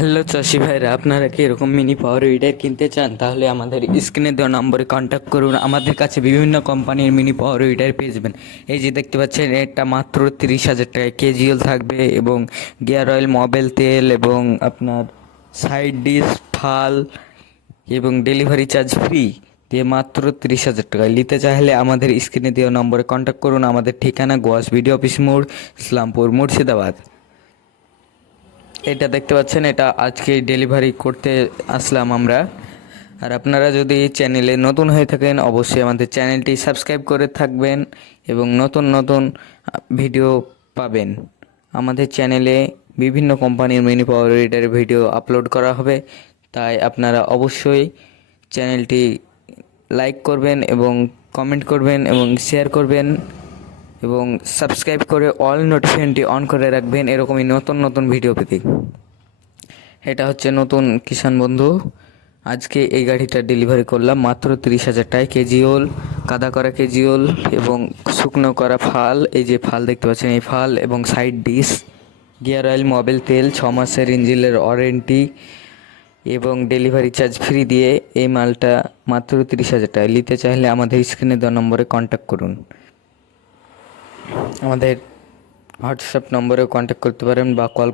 Hello চাষি ভাইরা, আপনারা কি এরকম মিনি পাওয়ার উইডার কিনতে চান? তাহলে আমাদের স্ক্রিনে দেওয়া নম্বরে কন্ট্যাক্ট করুন। আমাদের কাছে বিভিন্ন কোম্পানির মিনি পাওয়ার উইডার পেয়ে যাবেন। এই যে দেখতে পাচ্ছেন, এটা মাত্র 30,000 টাকায় কেজিএল থাকবে এবং গিয়ার অয়েল, মোবিল তেল এবং আপনার সাইড ডিশ, ফাল এবং ডেলিভারি চার্জ ফ্রি দিয়ে মাত্র 30,000 টাকায় নিতে চাইলে আমাদের স্ক্রিনে দেওয়া নম্বরে কন্ট্যাক্ট করুন। আমাদের ঠিকানা গোয়াস বিডি অফিস মোড়, ইসলামপুর, মুর্শিদাবাদ। এটা দেখতে পাচ্ছেন, এটা আজকে ডেলিভারি করতে আসলাম আমরা। আর আপনারা যদি চ্যানেলে নতুন হয়ে থাকেন, অবশ্যই আমাদের চ্যানেলটি সাবস্ক্রাইব করে থাকবেন এবং নতুন নতুন ভিডিও পাবেন। আমাদের চ্যানেলে বিভিন্ন কোম্পানির mini power weeder video upload করা হবে, তাই আপনারা অবশ্যই চ্যানেলটি লাইক করবেন এবং কমেন্ট করবেন এবং শেয়ার করবেন এবং সাবস্ক্রাইব করে অল নোটিফিকেশনটি অন করে রাখবেন এরকমই নতুন নতুন ভিডিও পেতে। এটা হচ্ছে নতুন কিষাণ বন্ধু। আজকে এই গাড়িটা ডেলিভারি করলাম মাত্র 30,000 টাকায়। কেজিওল, কাদা করা কেজিওল এবং শুকনো করা ফাল, এই যে ফাল দেখতে পাচ্ছেন, এই ফাল এবং side dish, gear oil, Mobil তেল, 6 মাসের ইঞ্জিনের ওয়ারেন্টি এবং ডেলিভারি চার্জ ফ্রি দিয়ে এই মালটা মাত্র 30,000 টাকায় নিতে চাইলে আমাদের স্ক্রিনে দেওয়া নম্বরে কন্ট্যাক্ট করুন। আমাদের হোয়াটসঅ্যাপ নম্বরেও কন্ট্যাক্ট করতে পারেন বা কল